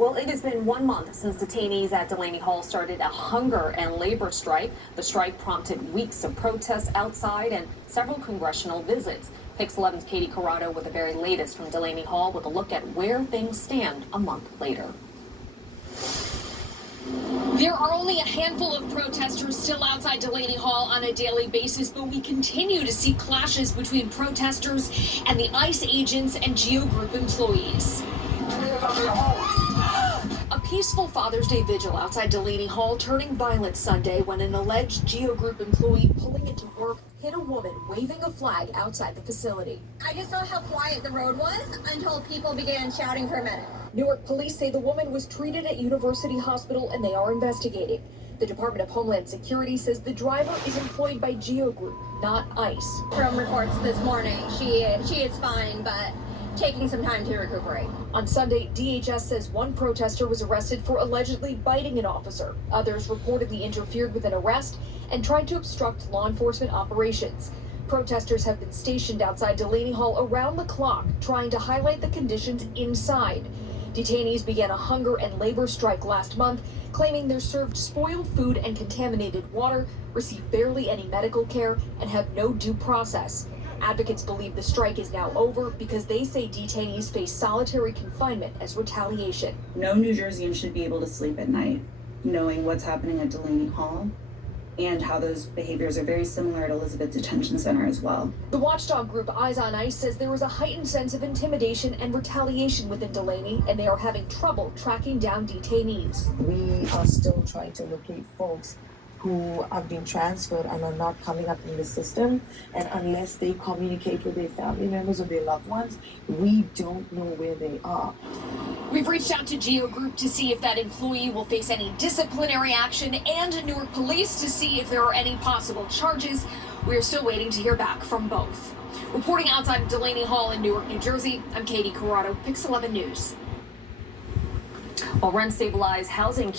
Well, it has been 1 month since detainees at Delaney Hall started a hunger and labor strike. The strike prompted weeks of protests outside and several congressional visits. Pix 11's Katie Corrado with the very latest from Delaney Hall with a look at where things stand a month later. There are only a handful of protesters still outside Delaney Hall on a daily basis, but we continue to see clashes between protesters and the ICE agents and GEO Group employees. A peaceful Father's Day vigil outside Delaney Hall turning violent Sunday when an alleged GEO Group employee pulling into work hit a woman waving a flag outside the facility. I just saw how quiet the road was until people began shouting for a minute. Newark police say the woman was treated at University Hospital and they are investigating. The Department of Homeland Security says the driver is employed by GEO Group, not ICE. From reports this morning, she is fine, but taking some time to recuperate. On Sunday, DHS says one protester was arrested for allegedly biting an officer. Others reportedly interfered with an arrest and tried to obstruct law enforcement operations. Protesters have been stationed outside Delaney Hall around the clock, trying to highlight the conditions inside. Detainees began a hunger and labor strike last month, claiming they're served spoiled food and contaminated water, receive barely any medical care, and have no due process. Advocates believe the strike is now over because they say detainees face solitary confinement as retaliation. No New Jerseyan should be able to sleep at night knowing what's happening at Delaney Hall and how those behaviors are very similar at Elizabeth Detention Center as well. The watchdog group Eyes on ICE says there was a heightened sense of intimidation and retaliation within Delaney, and they are having trouble tracking down detainees. We are still trying to locate folks who have been transferred and are not coming up in the system, and unless they communicate with their family members or their loved ones, we don't know where they are. We've reached out to GEO Group to see if that employee will face any disciplinary action and Newark Police to see if there are any possible charges. We are still waiting to hear back from both. Reporting outside of Delaney Hall in Newark, New Jersey, I'm Katie Corrado, Pix 11 News. While rent stabilized housing